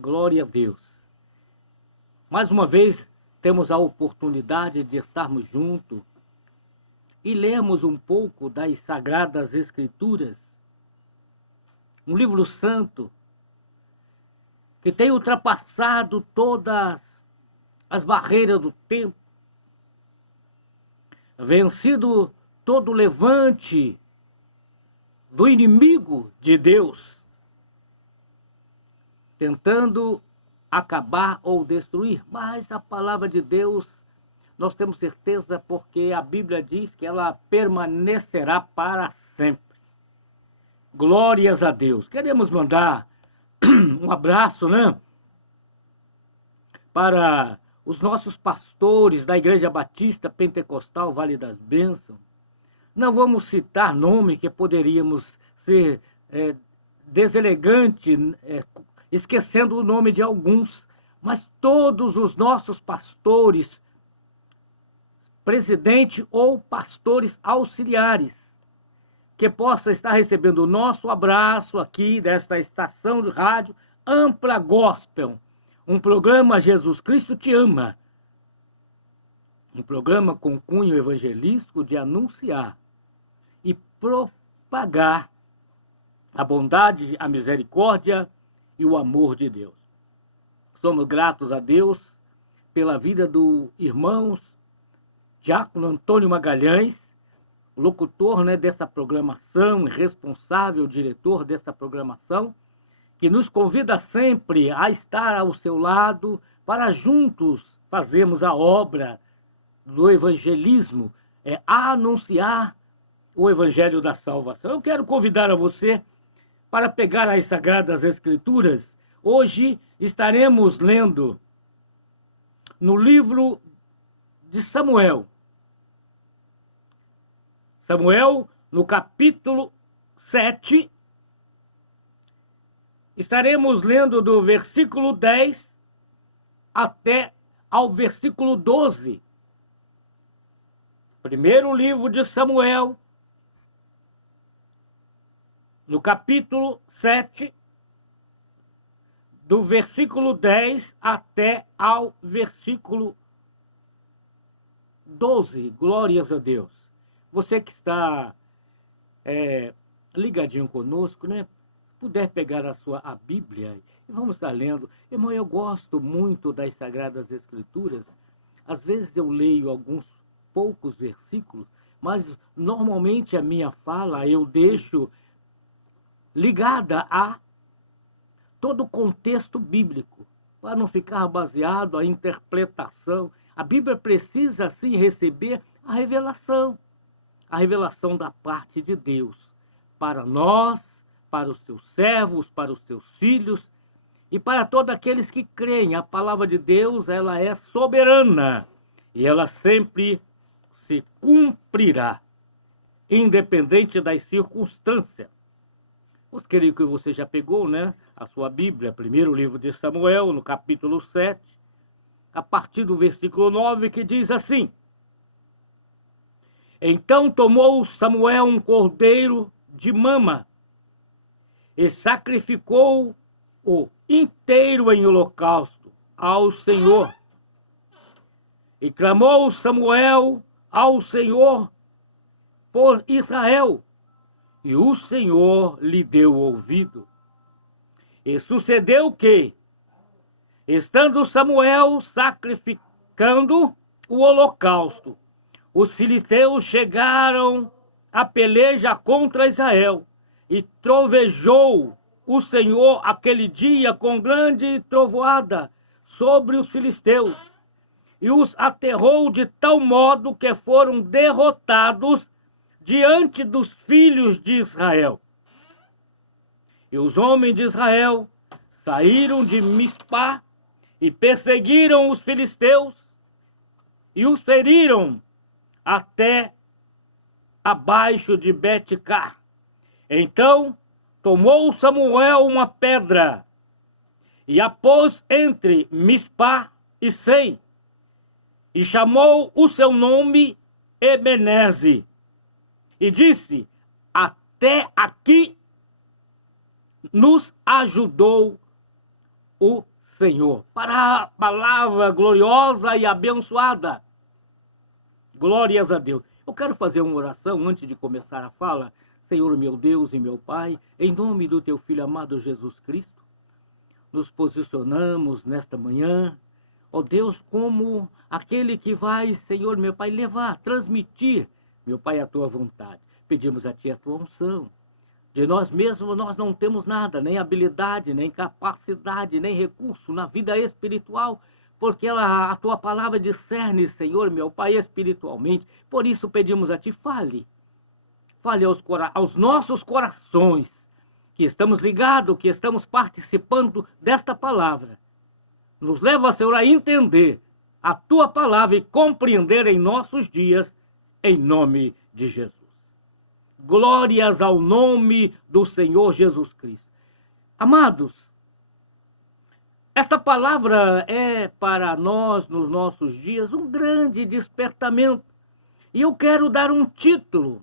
Glória a Deus. Mais uma vez, temos a oportunidade de estarmos juntos e lermos um pouco das Sagradas Escrituras, um livro santo que tem ultrapassado todas as barreiras do tempo, vencido todo o levante do inimigo de Deus, tentando acabar ou destruir. Mas a palavra de Deus, nós temos certeza, porque a Bíblia diz que ela permanecerá para sempre. Glórias a Deus. Queremos mandar um abraço, né, para os nossos pastores da Igreja Batista Pentecostal Vale das Bênçãos. Não vamos citar nome que poderíamos ser deselegante, esquecendo o nome de alguns, mas todos os nossos pastores, presidente ou pastores auxiliares, que possa estar recebendo o nosso abraço aqui desta estação de rádio Ampla Gospel, um programa Jesus Cristo Te Ama, um programa com cunho evangelístico de anunciar e propagar a bondade, a misericórdia e o amor de Deus. Somos gratos a Deus pela vida do irmão Diácono Antônio Magalhães, locutor, né, dessa programação, responsável, diretor dessa programação, que nos convida sempre a estar ao seu lado para juntos fazermos a obra do evangelismo, anunciar o evangelho da salvação. Eu quero convidar a você para pegar as Sagradas Escrituras. Hoje estaremos lendo no livro de Samuel. Samuel, no capítulo 7, estaremos lendo do versículo 10 até ao versículo 12. Primeiro livro de Samuel, no capítulo 7, do versículo 10 até ao versículo 12. Glórias a Deus. Você que está ligadinho conosco, né? Puder pegar a Bíblia e vamos estar lendo. Irmão, eu gosto muito das Sagradas Escrituras. Às vezes eu leio alguns poucos versículos, mas normalmente a minha fala eu deixo ligada a todo o contexto bíblico, para não ficar baseado a interpretação. A Bíblia precisa, sim, receber a revelação da parte de Deus, para nós, para os seus servos, para os seus filhos e para todos aqueles que creem. A palavra de Deus, ela é soberana e ela sempre se cumprirá, independente das circunstâncias. Eu creio que você já pegou, né, a sua Bíblia, primeiro livro de Samuel, no capítulo 7, a partir do versículo 9, que diz assim: Então tomou Samuel um cordeiro de mama e sacrificou-o inteiro em holocausto ao Senhor. E clamou Samuel ao Senhor por Israel, e o Senhor lhe deu ouvido. E sucedeu que, estando Samuel sacrificando o holocausto, os filisteus chegaram à peleja contra Israel, e trovejou o Senhor aquele dia com grande trovoada sobre os filisteus, e os aterrou de tal modo que foram derrotados diante dos filhos de Israel. E os homens de Israel saíram de Mispá e perseguiram os filisteus e os feriram até abaixo de Bet-Cá. Então tomou Samuel uma pedra e a pôs entre Mispá e Sem, e chamou o seu nome Ebeneze, e disse: até aqui nos ajudou o Senhor, para a palavra gloriosa e abençoada. Glórias a Deus. Eu quero fazer uma oração antes de começar a fala. Senhor, meu Deus e meu Pai, em nome do teu Filho amado Jesus Cristo, nos posicionamos nesta manhã, ó Deus, como aquele que vai, Senhor, meu Pai, levar, transmitir, meu Pai, a tua vontade. Pedimos a ti a tua unção. De nós mesmos nós não temos nada, nem habilidade, nem capacidade, nem recurso na vida espiritual, porque a tua palavra discerne, Senhor, meu Pai, espiritualmente. Por isso pedimos a ti, fale aos nossos corações, que estamos ligados, que estamos participando desta palavra. Nos leva, Senhor, a entender a tua palavra e compreender em nossos dias, em nome de Jesus. Glórias ao nome do Senhor Jesus Cristo. Amados, esta palavra é para nós, nos nossos dias, um grande despertamento. E eu quero dar um título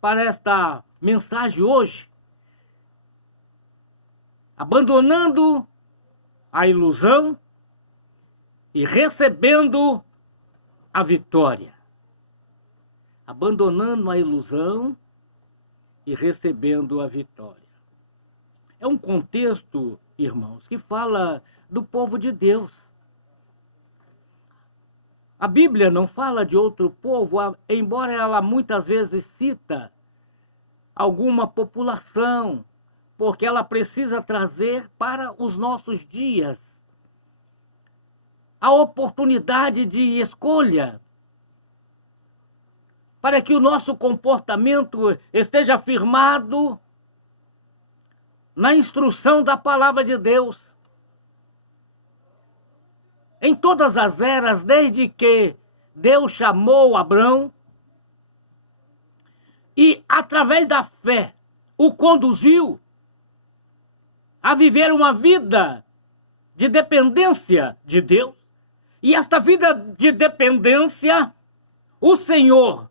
para esta mensagem hoje. Abandonando a ilusão e recebendo a vitória. Abandonando a ilusão e recebendo a vitória. É um contexto, irmãos, que fala do povo de Deus. A Bíblia não fala de outro povo, embora ela muitas vezes cita alguma população, porque ela precisa trazer para os nossos dias a oportunidade de escolha, para que o nosso comportamento esteja firmado na instrução da palavra de Deus. Em todas as eras, desde que Deus chamou Abrão e, através da fé, o conduziu a viver uma vida de dependência de Deus. E esta vida de dependência, o Senhor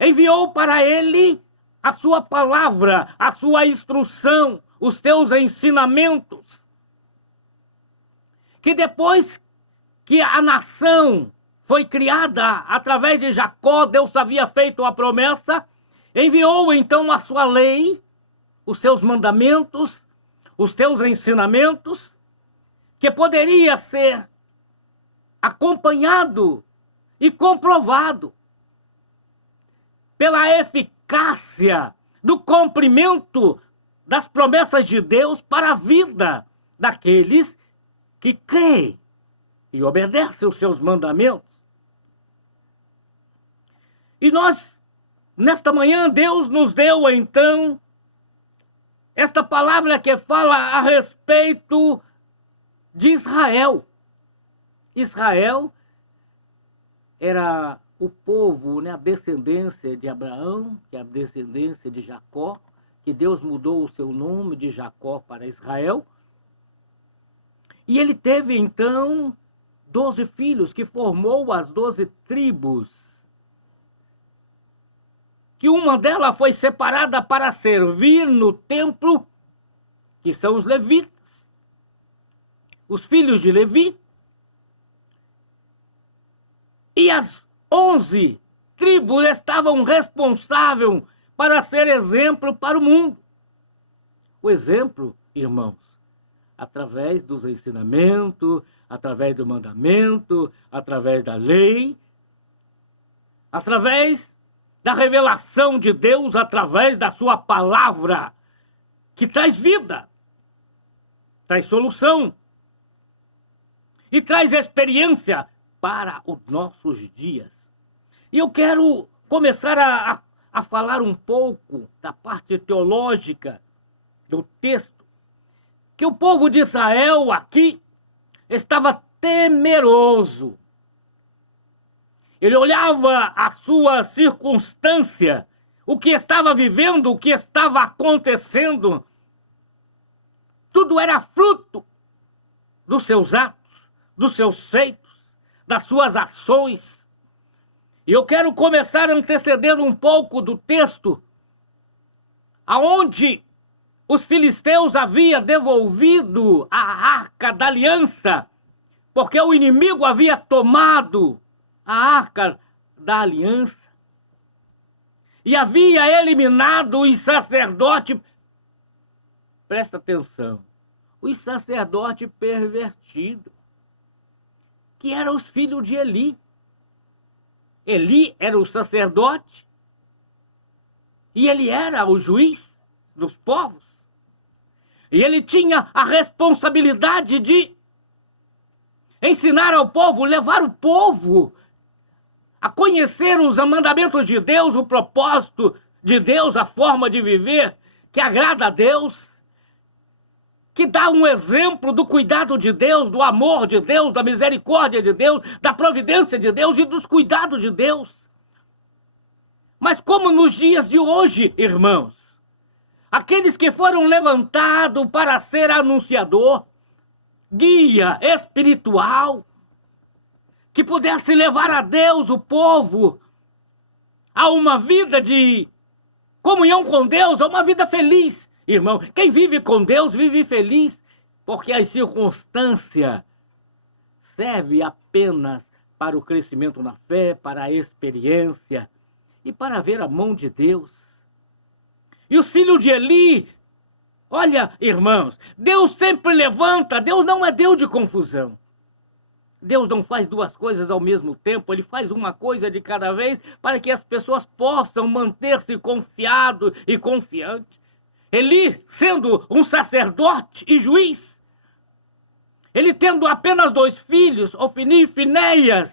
enviou para ele a sua palavra, a sua instrução, os seus ensinamentos. Que depois que a nação foi criada através de Jacó, Deus havia feito a promessa, enviou então a sua lei, os seus mandamentos, os seus ensinamentos, que poderia ser acompanhado e comprovado pela eficácia do cumprimento das promessas de Deus para a vida daqueles que creem e obedecem os seus mandamentos. E nós, nesta manhã, Deus nos deu, então, esta palavra que fala a respeito de Israel. Israel era o povo, a descendência de Abraão, que é a descendência de Jacó, que Deus mudou o seu nome de Jacó para Israel. E ele teve, então, 12 filhos, que formou as 12 tribos. Que uma delas foi separada para servir no templo, que são os levitas, os filhos de Levi. E as 11 tribos estavam responsáveis para ser exemplo para o mundo. O exemplo, irmãos, através dos ensinamentos, através do mandamento, através da lei, através da revelação de Deus, através da sua palavra, que traz vida, traz solução e traz experiência para os nossos dias. E eu quero começar a falar um pouco da parte teológica do texto, que o povo de Israel aqui estava temeroso. Ele olhava a sua circunstância, o que estava vivendo, o que estava acontecendo. Tudo era fruto dos seus atos, dos seus feitos, das suas ações. E eu quero começar antecedendo um pouco do texto, aonde os filisteus haviam devolvido a arca da aliança, porque o inimigo havia tomado a arca da aliança e havia eliminado os sacerdotes. Presta atenção, os sacerdotes pervertidos, que eram os filhos de Eli. Eli era o sacerdote e ele era o juiz dos povos. E ele tinha a responsabilidade de ensinar ao povo, levar o povo a conhecer os mandamentos de Deus, o propósito de Deus, a forma de viver que agrada a Deus, que dá um exemplo do cuidado de Deus, do amor de Deus, da misericórdia de Deus, da providência de Deus e dos cuidados de Deus. Mas como nos dias de hoje, irmãos, aqueles que foram levantados para ser anunciador, guia espiritual, que pudesse levar a Deus o povo a uma vida de comunhão com Deus, a uma vida feliz. Irmão, quem vive com Deus vive feliz, porque a circunstância serve apenas para o crescimento na fé, para a experiência e para ver a mão de Deus. E os filhos de Eli, olha, irmãos, Deus sempre levanta, Deus não é Deus de confusão. Deus não faz duas coisas ao mesmo tempo, Ele faz uma coisa de cada vez para que as pessoas possam manter-se confiado e confiante. Eli, sendo um sacerdote e juiz, ele tendo apenas 2 filhos, Ofni e Finéias,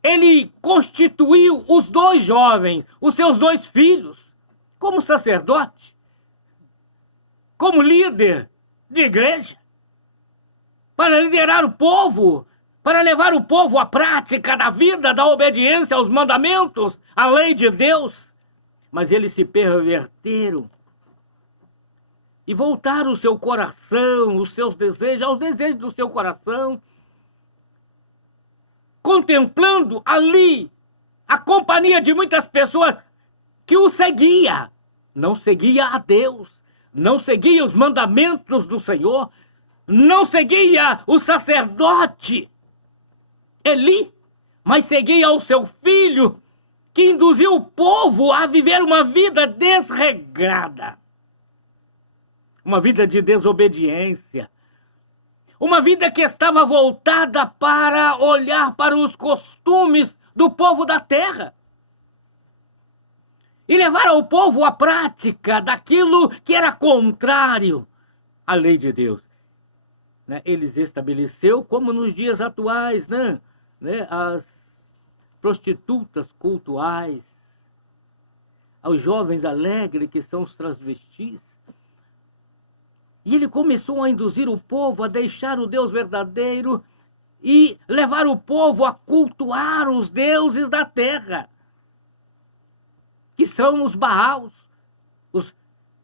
ele constituiu os 2 jovens, os seus 2 filhos, como sacerdote, como líder de igreja, para liderar o povo, para levar o povo à prática da vida, da obediência aos mandamentos, à lei de Deus. Mas eles se perverteram e voltaram o seu coração, os seus desejos, aos desejos do seu coração, contemplando ali a companhia de muitas pessoas que o seguia. Não seguia a Deus, não seguia os mandamentos do Senhor, não seguia o sacerdote Eli, mas seguia o seu filho, que induziu o povo a viver uma vida desregrada, uma vida de desobediência, uma vida que estava voltada para olhar para os costumes do povo da terra e levar ao povo a prática daquilo que era contrário à lei de Deus. Eles estabeleceu, como nos dias atuais, as prostitutas cultuais, aos jovens alegres que são os transvestis. E ele começou a induzir o povo a deixar o Deus verdadeiro e levar o povo a cultuar os deuses da terra, que são os Baals,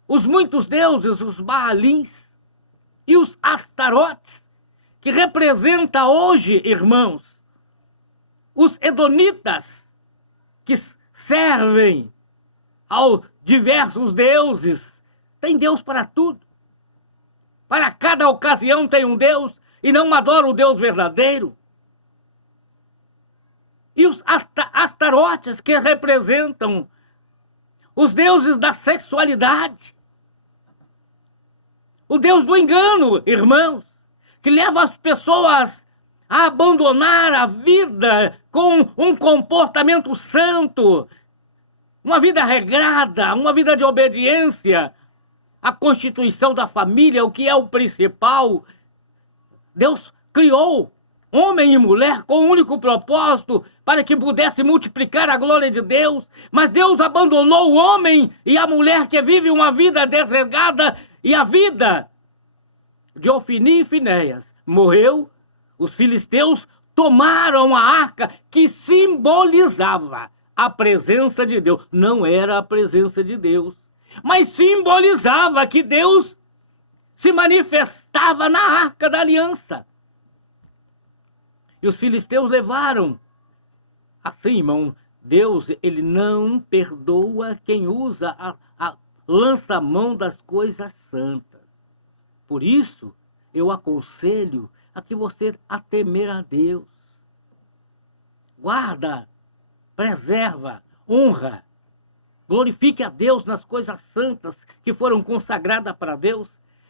os muitos deuses, os Baalins e os Astarotes, que representa hoje, irmãos, os edonitas, que servem aos diversos deuses. Tem Deus para tudo. Para cada ocasião tem um Deus e não adora o Deus verdadeiro. E os Astarotes, que representam os deuses da sexualidade. O Deus do engano, irmãos, que leva as pessoas a abandonar a vida com um comportamento santo, uma vida regrada, uma vida de obediência, a constituição da família, o que é o principal. Deus criou homem e mulher com o único propósito para que pudesse multiplicar a glória de Deus, mas Deus abandonou o homem e a mulher que vive uma vida desregada, e a vida de Ofni e Finéias morreu. Os filisteus tomaram a arca que simbolizava a presença de Deus. Não era a presença de Deus, mas simbolizava que Deus se manifestava na arca da aliança. E os filisteus levaram. Assim, irmão, Deus, ele não perdoa quem usa lança a mão das coisas santas. Por isso, eu aconselho a que você a temer a Deus. Guarda, preserva, honra, glorifique a Deus nas coisas santas que foram consagradas para Deus.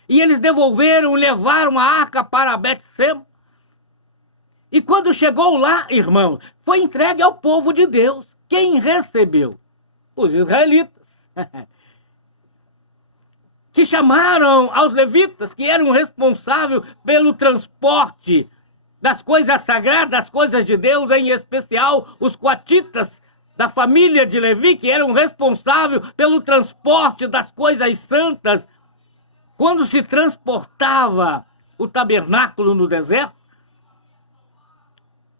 E eles levaram a arca para Bet-sem. E quando chegou lá, irmãos, foi entregue ao povo de Deus. Quem recebeu? Os israelitas. Que chamaram aos levitas, que eram responsáveis pelo transporte das coisas sagradas, das coisas de Deus, em especial os coatitas da família de Levi, que eram responsáveis pelo transporte das coisas santas, quando se transportava o tabernáculo no deserto.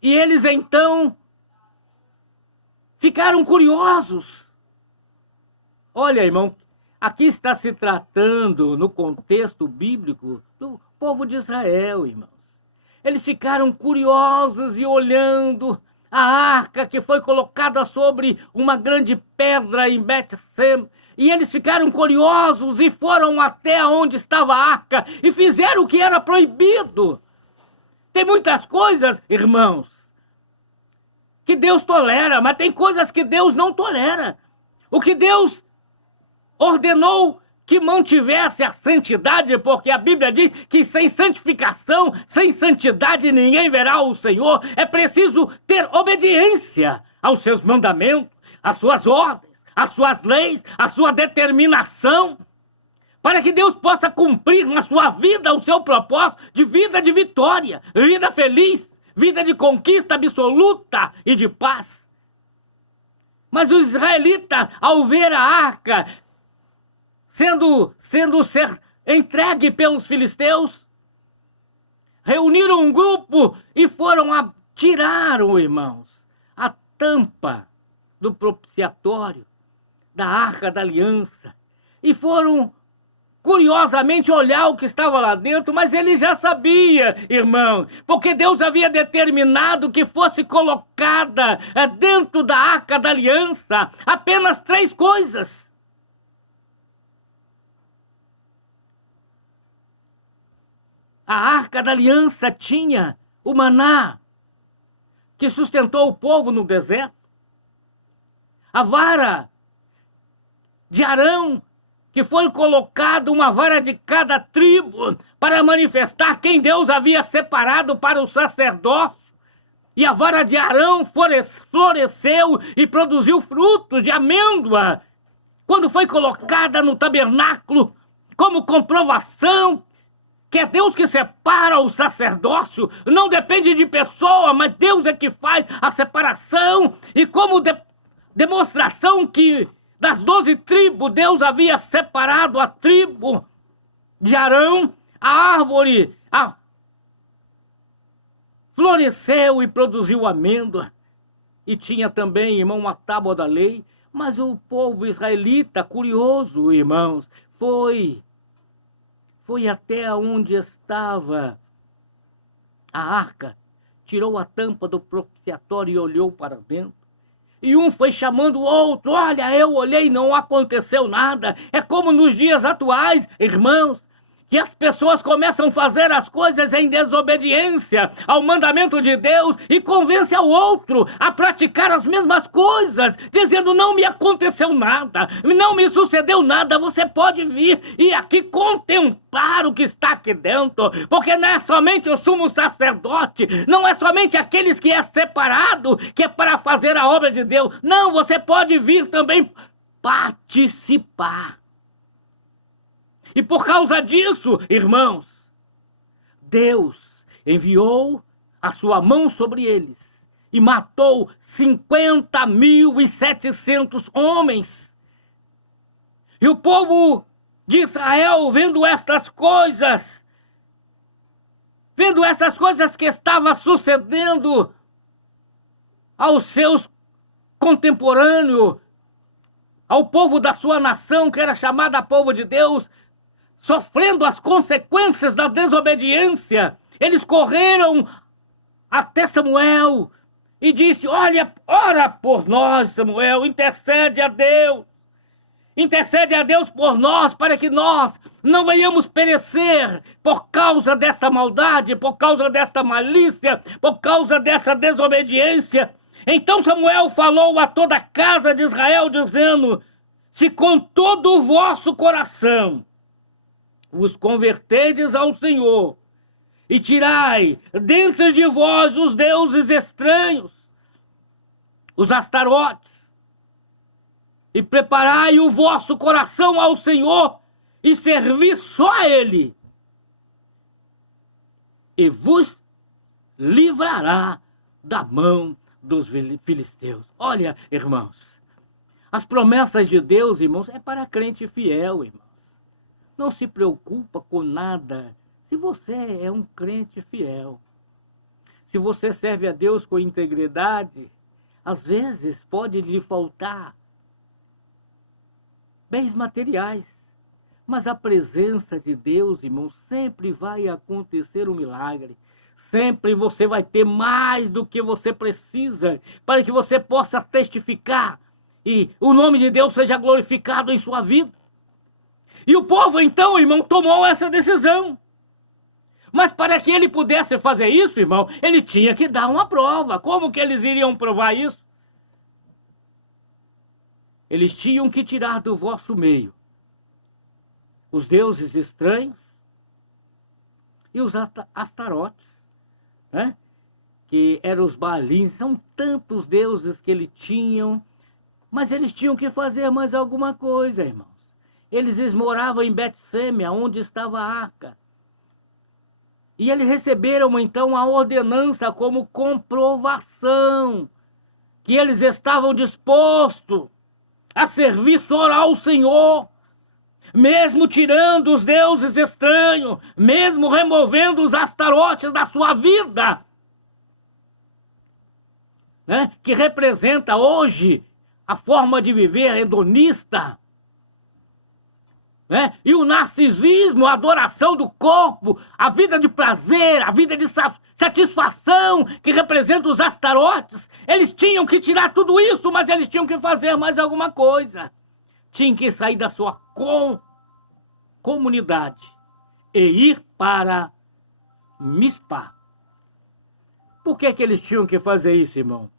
E eles então ficaram curiosos. Olha, irmão, aqui está se tratando, no contexto bíblico, do povo de Israel, irmãos. Eles ficaram curiosos e olhando a arca que foi colocada sobre uma grande pedra em Bet-sem. E eles ficaram curiosos e foram até onde estava a arca e fizeram o que era proibido. Tem muitas coisas, irmãos, que Deus tolera, mas tem coisas que Deus não tolera. O que Deus ordenou que mantivesse a santidade, porque a Bíblia diz que sem santificação, sem santidade, ninguém verá o Senhor. É preciso ter obediência aos seus mandamentos, às suas ordens, às suas leis, à sua determinação, para que Deus possa cumprir na sua vida o seu propósito de vida de vitória, vida feliz, vida de conquista absoluta e de paz. Mas os israelitas, ao ver a arca sendo entregue pelos filisteus, reuniram um grupo e foram tiraram, irmãos, a tampa do propiciatório, da arca da aliança, e foram curiosamente olhar o que estava lá dentro, mas ele já sabia, irmão, porque Deus havia determinado que fosse colocada dentro da arca da aliança apenas 3 coisas. A arca da aliança tinha o maná, que sustentou o povo no deserto, a vara de Arão, que foi colocado uma vara de cada tribo para manifestar quem Deus havia separado para o sacerdócio. E a vara de Arão floresceu e produziu frutos de amêndoa quando foi colocada no tabernáculo, como comprovação que é Deus que separa o sacerdócio. Não depende de pessoa, mas Deus é que faz a separação. E como demonstração que das 12 tribos, Deus havia separado a tribo de Arão, a árvore floresceu e produziu amêndoa. E tinha também, irmão, uma tábua da lei. Mas o povo israelita, curioso, irmãos, foi até onde estava a arca, tirou a tampa do propiciatório e olhou para dentro. E um foi chamando o outro: olha, eu olhei e não aconteceu nada. É como nos dias atuais, irmãos, que as pessoas começam a fazer as coisas em desobediência ao mandamento de Deus e convence ao outro a praticar as mesmas coisas, dizendo: não me aconteceu nada, não me sucedeu nada. Você pode vir e aqui contemplar o que está aqui dentro, porque não é somente o sumo sacerdote, não é somente aqueles que é separado, que é para fazer a obra de Deus. Não, você pode vir também participar. E por causa disso, irmãos, Deus enviou a sua mão sobre eles e matou 50.700 homens. E o povo de Israel, vendo essas coisas que estavam sucedendo aos seus contemporâneos, ao povo da sua nação, que era chamada povo de Deus, sofrendo as consequências da desobediência, eles correram até Samuel e disse: olha, ora por nós, Samuel, intercede a Deus. Intercede a Deus por nós, para que nós não venhamos perecer por causa dessa maldade, por causa dessa malícia, por causa dessa desobediência. Então Samuel falou a toda a casa de Israel, dizendo: se com todo o vosso coração vos converterdes ao Senhor, e tirai dentre de vós os deuses estranhos, os astarotes, e preparai o vosso coração ao Senhor, e servi só a Ele, e vos livrará da mão dos filisteus. Olha, irmãos, as promessas de Deus, irmãos, é para crente fiel, irmãos. Não se preocupa com nada se você é um crente fiel. Se você serve a Deus com integridade, às vezes pode lhe faltar bens materiais, mas a presença de Deus, irmão, sempre vai acontecer um milagre. Sempre você vai ter mais do que você precisa para que você possa testificar e o nome de Deus seja glorificado em sua vida. E o povo, então, irmão, tomou essa decisão. Mas para que ele pudesse fazer isso, irmão, ele tinha que dar uma prova. Como que eles iriam provar isso? Eles tinham que tirar do vosso meio os deuses estranhos e os astarotes, né? Que eram os Baalins. São tantos deuses que eles tinham, mas eles tinham que fazer mais alguma coisa, irmãos. Eles moravam em Betsêmia, onde estava a arca. E eles receberam, então, a ordenança como comprovação que eles estavam dispostos a servir só ao Senhor, mesmo tirando os deuses estranhos, mesmo removendo os astarotes da sua vida, né? Que representa hoje a forma de viver hedonista, né? E o narcisismo, a adoração do corpo, a vida de prazer, a vida de satisfação que representa os astarotes. Eles tinham que tirar tudo isso, mas eles tinham que fazer mais alguma coisa. Tinham que sair da sua comunidade e ir para Mispa. Por que eles tinham que fazer isso, irmão?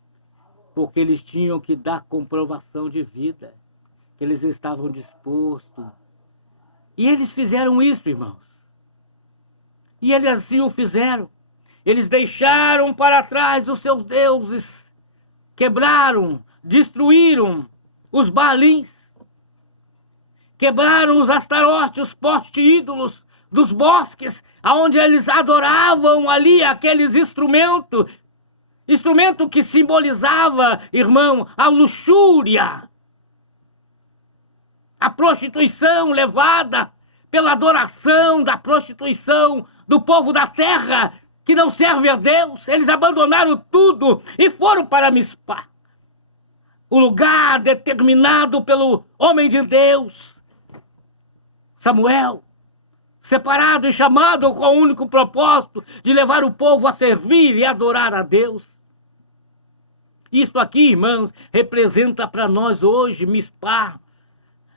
Porque eles tinham que dar comprovação de vida, que eles estavam dispostos. E eles fizeram isso, irmãos. E eles assim o fizeram. Eles deixaram para trás os seus deuses, quebraram, destruíram os Baalins, quebraram os astarotes, os postes-ídolos dos bosques, aonde eles adoravam ali aqueles instrumentos, instrumento que simbolizava, irmão, a luxúria, a prostituição levada pela adoração da prostituição do povo da terra, que não serve a Deus. Eles abandonaram tudo e foram para Mispa, o lugar determinado pelo homem de Deus, Samuel, separado e chamado com o único propósito de levar o povo a servir e adorar a Deus. Isso aqui, irmãos, representa para nós hoje Mispa.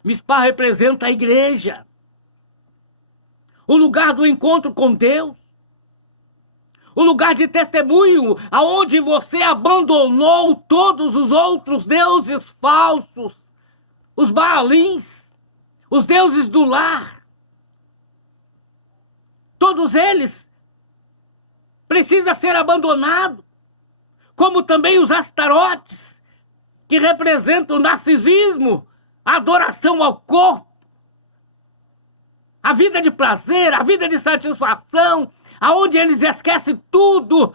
Mispa representa a igreja, o lugar do encontro com Deus, o lugar de testemunho, aonde você abandonou todos os outros deuses falsos, os Baalins, os deuses do lar. Todos eles precisam ser abandonados, como também os astarotes, que representam o narcisismo, a adoração ao corpo, a vida de prazer, a vida de satisfação, aonde eles esquecem tudo,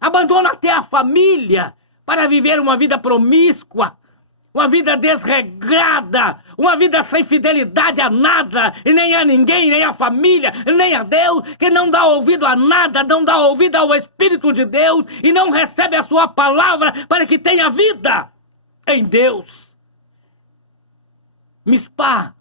abandonam até a família para viver uma vida promíscua, uma vida desregrada, uma vida sem fidelidade a nada, e nem a ninguém, nem a família, nem a Deus, que não dá ouvido a nada, não dá ouvido ao Espírito de Deus, e não recebe a sua palavra para que tenha vida em Deus. Mispa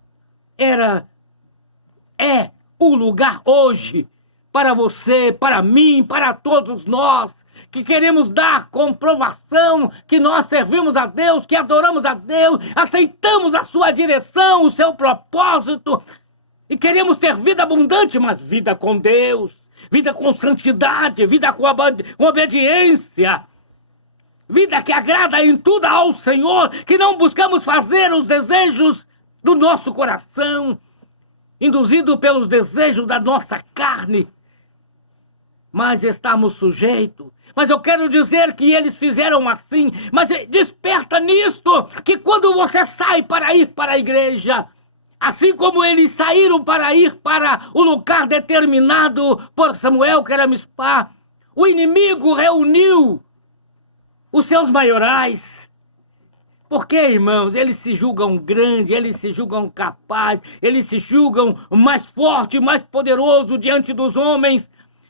é o lugar hoje para você, para mim, para todos nós, que queremos dar comprovação que nós servimos a Deus, que adoramos a Deus, aceitamos a sua direção, o seu propósito, e queremos ter vida abundante, mas vida com Deus, vida com santidade, vida com obediência, vida que agrada em tudo ao Senhor, que não buscamos fazer os desejos do nosso coração, induzido pelos desejos da nossa carne, mas estamos sujeitos. Mas eu quero dizer que eles fizeram assim, mas desperta nisto, que quando você sai para ir para a igreja, assim como eles saíram para ir para o lugar determinado por Samuel, que era Mispá, o inimigo reuniu os seus maiorais. Porque, irmãos, eles se julgam grandes, eles se julgam capazes, eles se julgam mais forte, mais poderoso diante dos homens.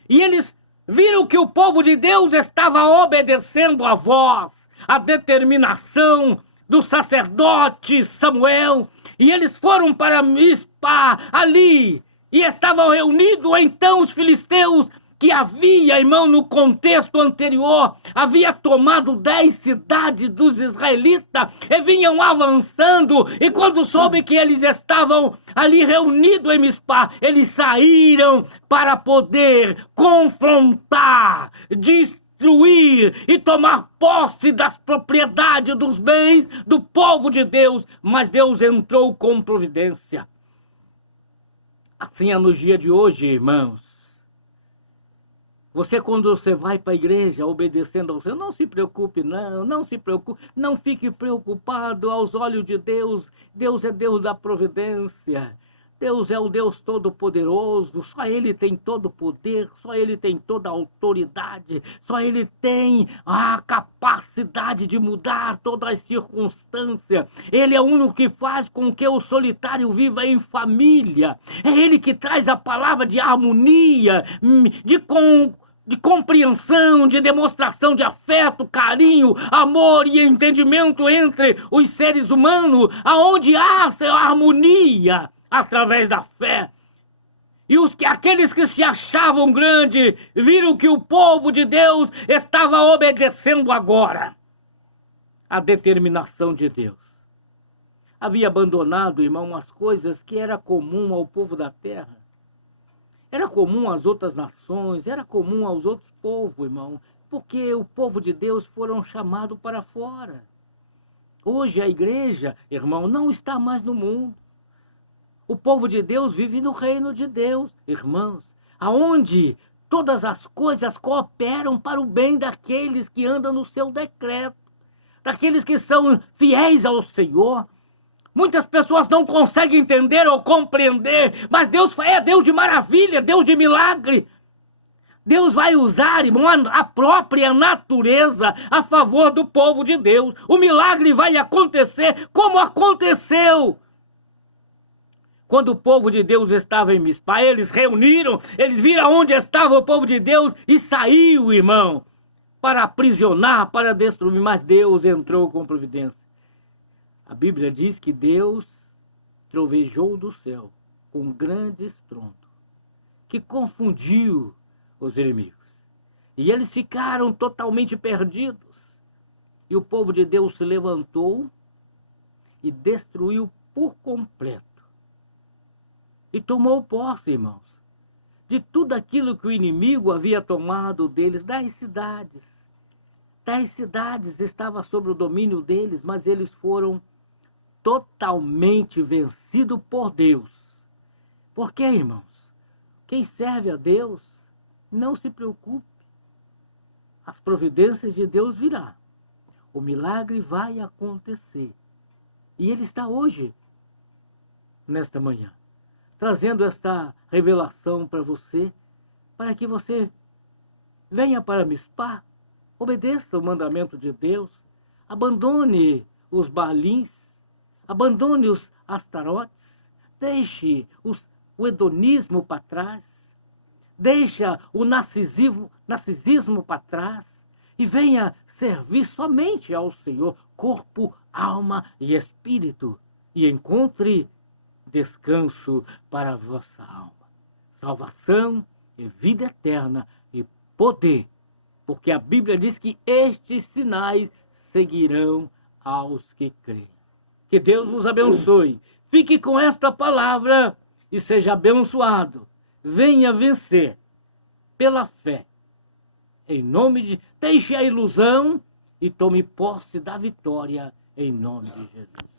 E eles viram que o povo de Deus estava obedecendo a voz, a determinação do sacerdote Samuel. E eles foram para Mispá, ali, e estavam reunidos então os filisteus, que havia, irmão, no contexto anterior, havia tomado 10 cidades dos israelitas, e vinham avançando, e quando soube que eles estavam ali reunidos em Mispá, eles saíram para poder confrontar, destruir e tomar posse das propriedades, dos bens do povo de Deus, mas Deus entrou com providência. Assim é nos dias de hoje, irmãos. Você, quando você vai para a igreja obedecendo ao Senhor, não se preocupe, não se preocupe, não fique preocupado aos olhos de Deus. Deus é Deus da providência. Deus é o Deus Todo-Poderoso, só Ele tem todo o poder, só Ele tem toda a autoridade, só Ele tem a capacidade de mudar todas as circunstâncias. Ele é o único que faz com que o solitário viva em família. É Ele que traz a palavra de harmonia, de compreensão, de demonstração de afeto, carinho, amor e entendimento entre os seres humanos, aonde há harmonia através da fé. E aqueles que se achavam grandes viram que o povo de Deus estava obedecendo agora a determinação de Deus. Havia abandonado, irmão, umas coisas que era comum ao povo da terra. Era comum às outras nações, era comum aos outros povos, irmão, porque o povo de Deus foram chamados para fora. Hoje a igreja, irmão, não está mais no mundo. O povo de Deus vive no reino de Deus, irmãos, aonde todas as coisas cooperam para o bem daqueles que andam no seu decreto, daqueles que são fiéis ao Senhor. Muitas pessoas não conseguem entender ou compreender, mas Deus é Deus de maravilha, Deus de milagre. Deus vai usar, irmão, a própria natureza a favor do povo de Deus. O milagre vai acontecer como aconteceu. Quando o povo de Deus estava em Mispá, eles reuniram, eles viram onde estava o povo de Deus e saiu, irmão, para aprisionar, para destruir, mas Deus entrou com providência. A Bíblia diz que Deus trovejou do céu com grande estrondo, que confundiu os inimigos. E eles ficaram totalmente perdidos. E o povo de Deus se levantou e destruiu por completo. E tomou posse, irmãos, de tudo aquilo que o inimigo havia tomado deles, 10 cidades. 10 cidades estavam sob o domínio deles, mas eles foram totalmente vencidos por Deus. Por quê, irmãos? Quem serve a Deus, não se preocupe. As providências de Deus virão. O milagre vai acontecer. E ele está hoje, nesta manhã, trazendo esta revelação para você, para que você venha para Mispá, obedeça o mandamento de Deus, abandone os Baalins, abandone os Astarotes, deixe o hedonismo para trás, deixa o narcisismo para trás e venha servir somente ao Senhor, corpo, alma e espírito, e encontre descanso para a vossa alma, salvação e vida eterna e poder porque a Bíblia diz que estes sinais seguirão aos que creem. Que Deus vos abençoe. Fique com esta palavra e seja abençoado. Venha vencer pela fé. Em nome de... Deixe a ilusão e tome posse da vitória em nome de Jesus.